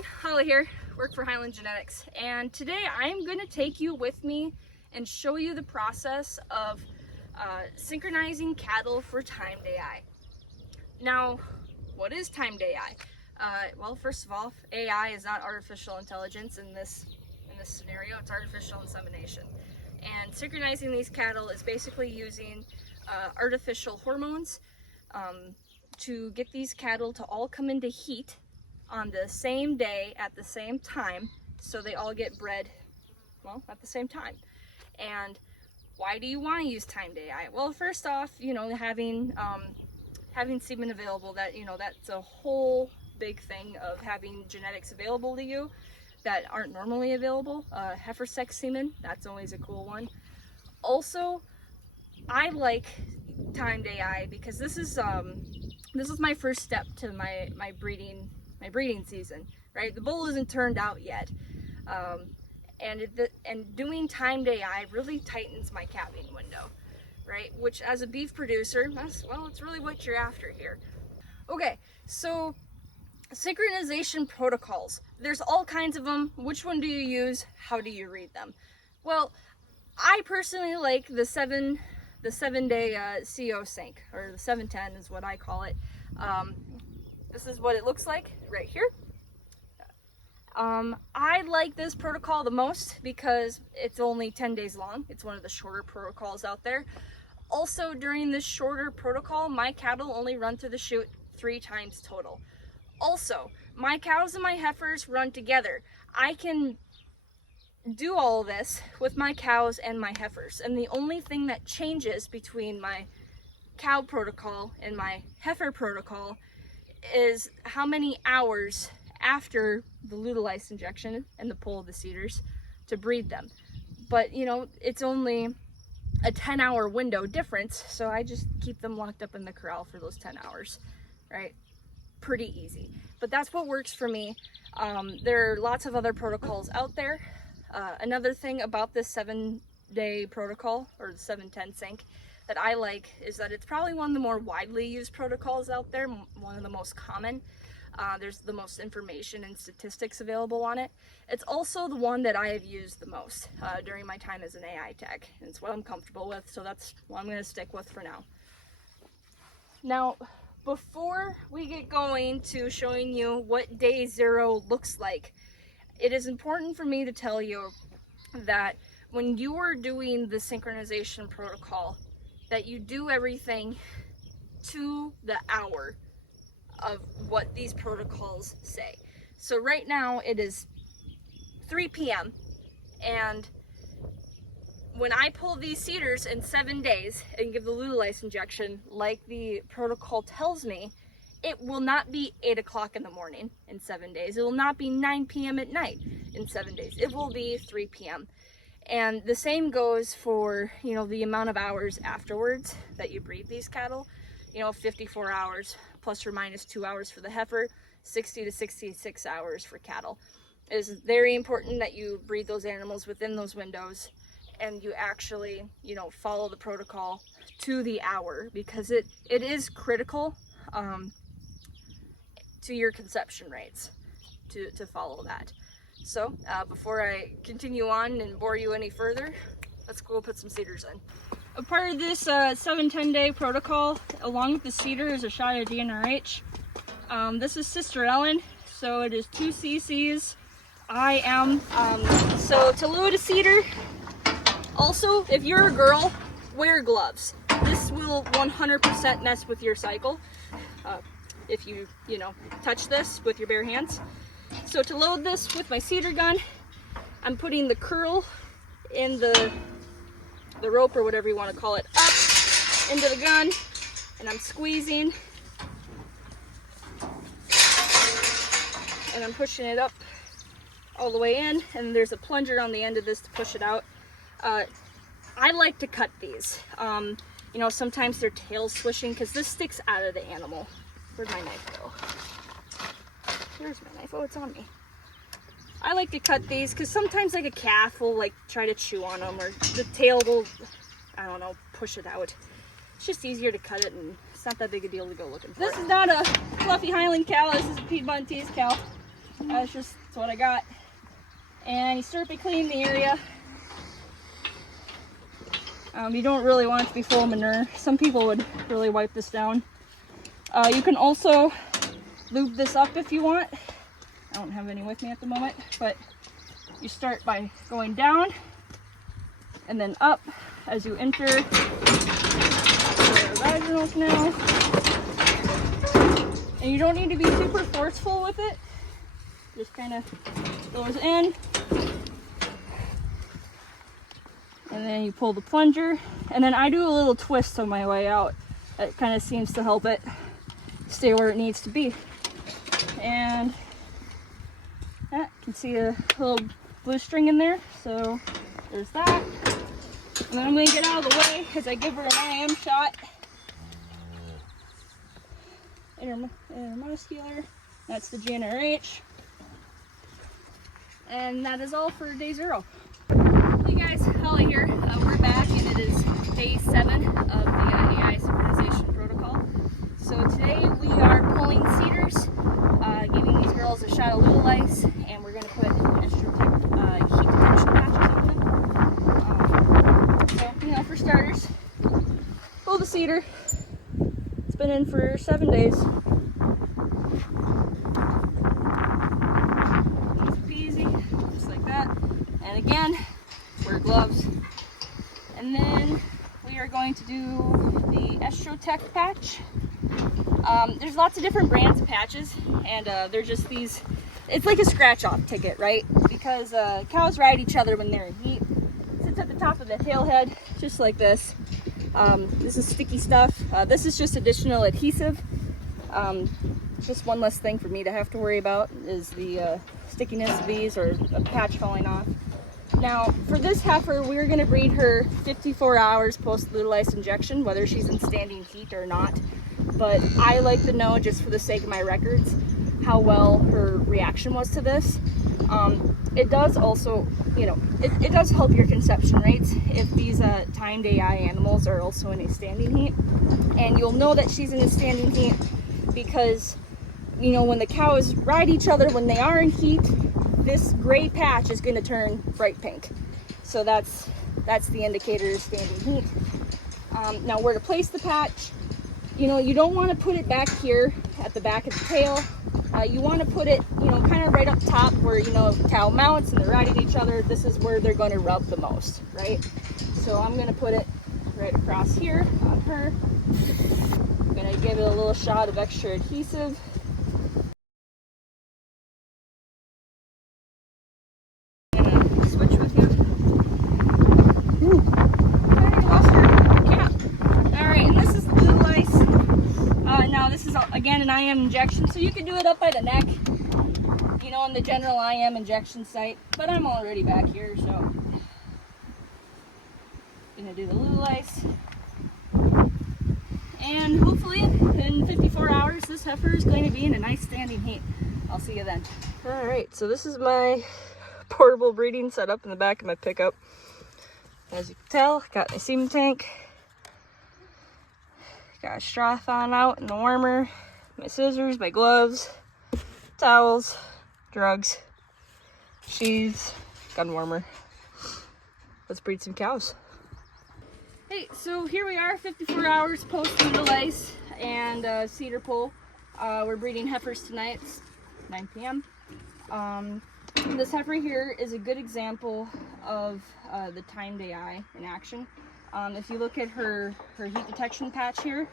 everyone, Holly here, work for Highland Genetics, and today I'm going to take you with me and show you the process of synchronizing cattle for timed AI. Now, what is timed AI? Well, first of all, AI is not artificial intelligence in this scenario, it's artificial insemination. And synchronizing these cattle is basically using artificial hormones to get these cattle to all come into heat on the same day at the same time, so they all get bred, well, at the same time. And why do you want to use timed AI? Well, first off, having semen available, that's a whole big thing of having genetics available to you that aren't normally available. Heifer sex semen, that's always a cool one. Also, I like timed AI because this is my first step to my breeding season, right? The bull isn't turned out yet, and doing timed AI really tightens my calving window, right? Which, as a beef producer, it's really what you're after here. Okay, so synchronization protocols. There's all kinds of them. Which one do you use? How do you read them? Well, I personally like the 7-day CO sync, or the 710 is what I call it. This is what it looks like right here. I like this protocol the most because it's only 10 days long. It's one of the shorter protocols out there. Also, during this shorter protocol, my cattle only run through the chute 3 times total. Also, my cows and my heifers run together. I can do all of this with my cows and my heifers, and the only thing that changes between my cow protocol and my heifer protocol is how many hours after the luteolized injection and the pull of the CIDRs to breed them. But it's only a 10-hour window difference, so I just keep them locked up in the corral for those 10 hours, right? Pretty easy, but that's what works for me. There are lots of other protocols out there. Another thing about this 7-day protocol, or the 710 sync, that I like is that it's probably one of the more widely used protocols out there, one of the most common. There's the most information and statistics available on it. It's also the one that I have used the most during my time as an AI tech. And it's what I'm comfortable with, so that's what I'm going to stick with for now. Now, before we get going to showing you what day 0 looks like, it is important for me to tell you that when you are doing the synchronization protocol, that you do everything to the hour of what these protocols say. So right now it is 3 p.m. and when I pull these CIDRs in 7 days and give the luteolized injection like the protocol tells me, it will not be 8 o'clock in the morning in 7 days. It will not be 9 p.m. at night in 7 days. It will be 3 p.m. And the same goes for, the amount of hours afterwards that you breed these cattle. 54 hours plus or minus 2 hours for the heifer, 60 to 66 hours for cattle. It is very important that you breed those animals within those windows and you actually, follow the protocol to the hour, because it is critical to your conception rates to follow that. So before I continue on and bore you any further, let's go put some CIDRs in. A part of this 7-10 day protocol, along with the CIDR, is a shot of DNRH. This is Sister Ellen, so it is 2 cc's IM. So to load a CIDR, also, if you're a girl, wear gloves. This will 100% mess with your cycle if you touch this with your bare hands. So to load this with my CIDR gun, I'm putting the curl in the rope, or whatever you want to call it, up into the gun, and I'm squeezing and I'm pushing it up all the way in, and there's a plunger on the end of this to push it out. I like to cut these. Sometimes they're tail swishing because this sticks out of the animal. Where'd my knife go? Where's my knife? Oh, it's on me. I like to cut these because sometimes like a calf will try to chew on them, or the tail will, I don't know, push it out. It's just easier to cut it, and it's not that big a deal to go looking for. This is not a fluffy Highland cow. This is a Piedmontese cow. That's what I got. And you start by cleaning the area. You don't really want it to be full of manure. Some people would really wipe this down. You can also lube this up if you want. I don't have any with me at the moment, but you start by going down and then up as you enter the vaginal canal. And you don't need to be super forceful with it. Just kind of goes in. And then you pull the plunger. And then I do a little twist on my way out. That kind of seems to help it stay where it needs to be. And you can see a little blue string in there. So there's that. And then I'm going to get out of the way as I give her an IM shot. Intermuscular. That's the GnRH. And that is all for day 0. Hey guys, Holly here. We're back and it is day 7 of the AI synchronization protocol. So today we are pulling CIDRs, giving these girls a shot of Lutalice, and we're going to put heat detection patches on them. So, for starters, pull the CIDR. It's been in for 7 days. Easy peasy, just like that. And again, wear gloves. And then we are going to do the Estrotech patch. There's lots of different brands of patches, and they're just these, it's like a scratch-off ticket, right? Because cows ride each other when they're in heat. It sits at the top of the tail head, just like this. This is sticky stuff. This is just additional adhesive. Just one less thing for me to have to worry about is the stickiness of these or a patch falling off. Now, for this heifer, we're going to breed her 54 hours post-Lutalice injection, whether she's in standing heat or not. But I like to know, just for the sake of my records, how well her reaction was to this. It does also, it does help your conception rates if these timed AI animals are also in a standing heat. And you'll know that she's in a standing heat because, when the cows ride each other when they are in heat, this gray patch is going to turn bright pink. So that's the indicator of standing heat. Now, where to place the patch, you don't want to put it back here at the back of the tail. You want to put it, kind of right up top where, if the cow mounts and they're riding each other, this is where they're going to rub the most, right? So I'm going to put it right across here on her. I'm going to give it a little shot of extra adhesive. I'm going to switch with you. I lost her cap. Alright, and this is the Lutalice. Now this is, again, an IM injection, so you can do it up by the neck, in the general IM injection site, but I'm already back here, so I'm gonna do the Lutalice. And hopefully in 54 hours this heifer is going to be in a nice standing heat. I'll see you then. Alright, so this is my portable breeding setup in the back of my pickup. As you can tell, got my semen tank. Got a straw thon out in the warmer, my scissors, my gloves, towels, drugs, sheaths, gun warmer. Let's breed some cows. Hey, so here we are, 54 hours post-Lutalice and CIDR pull. We're breeding heifers tonight. It's 9 p.m. This heifer here is a good example of the timed AI in action. If you look at her heat detection patch here,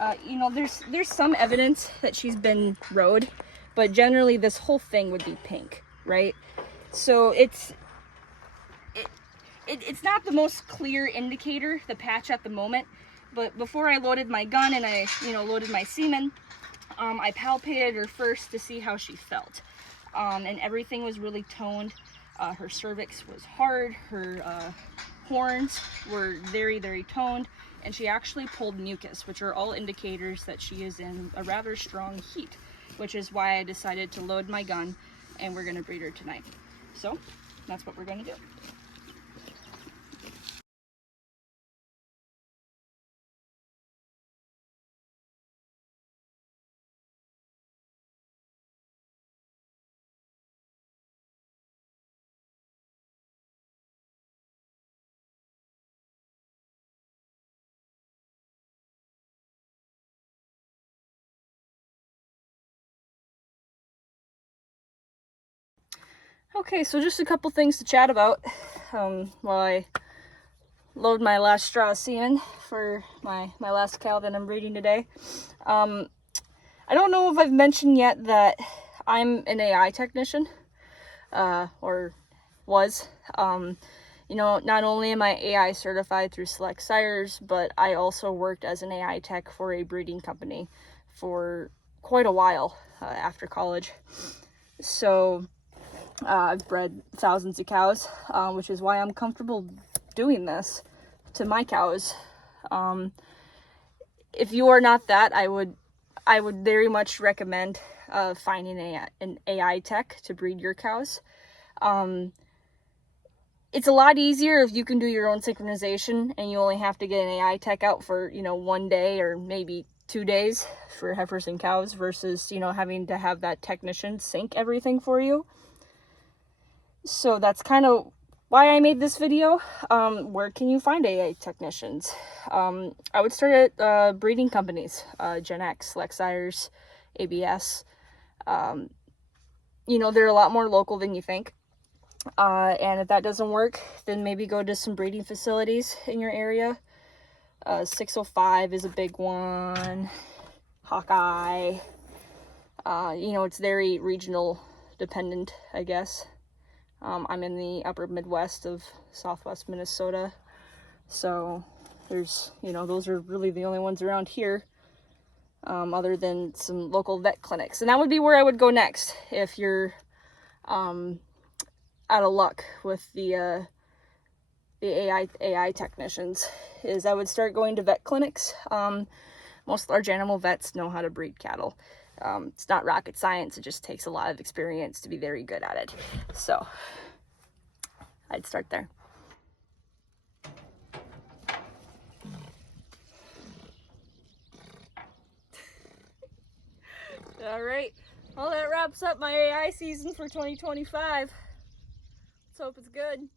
there's some evidence that she's been rode, but generally this whole thing would be pink, right? So it's not the most clear indicator, the patch at the moment, but before I loaded my gun and I loaded my semen, I palpated her first to see how she felt, and everything was really toned. Her cervix was hard, her horns were very, very toned, and she actually pulled mucus, which are all indicators that she is in a rather strong heat, which is why I decided to load my gun and we're going to breed her tonight. So that's what we're going to do. Okay, so just a couple things to chat about while I load my last straw of semen for my last cow that I'm breeding today. I don't know if I've mentioned yet that I'm an AI technician, or was. You know, not only am I AI certified through Select CIDRs, but I also worked as an AI tech for a breeding company for quite a while after college. So I've bred thousands of cows, which is why I'm comfortable doing this to my cows. If you are not that, I would very much recommend finding an AI tech to breed your cows. It's a lot easier if you can do your own synchronization and you only have to get an AI tech out for, you know, 1 day or maybe 2 days for heifers and cows versus, you know, having to have that technician sync everything for you. So that's kind of why I made this video. Where can you find AI technicians? I would start at breeding companies, Gen X, Select CIDRs, ABS. You know, they're a lot more local than you think. And if that doesn't work, then maybe go to some breeding facilities in your area. 605 is a big one. Hawkeye. You know, it's very regional dependent, I guess. I'm in the upper Midwest of Southwest Minnesota. So there's, you know, those are really the only ones around here, other than some local vet clinics. And that would be where I would go next if you're out of luck with the AI technicians, is I would start going to vet clinics. Most large animal vets know how to breed cattle. It's not rocket science, it just takes a lot of experience to be very good at it. So I'd start there. All right, well, that wraps up my AI season for 2025. Let's hope it's good.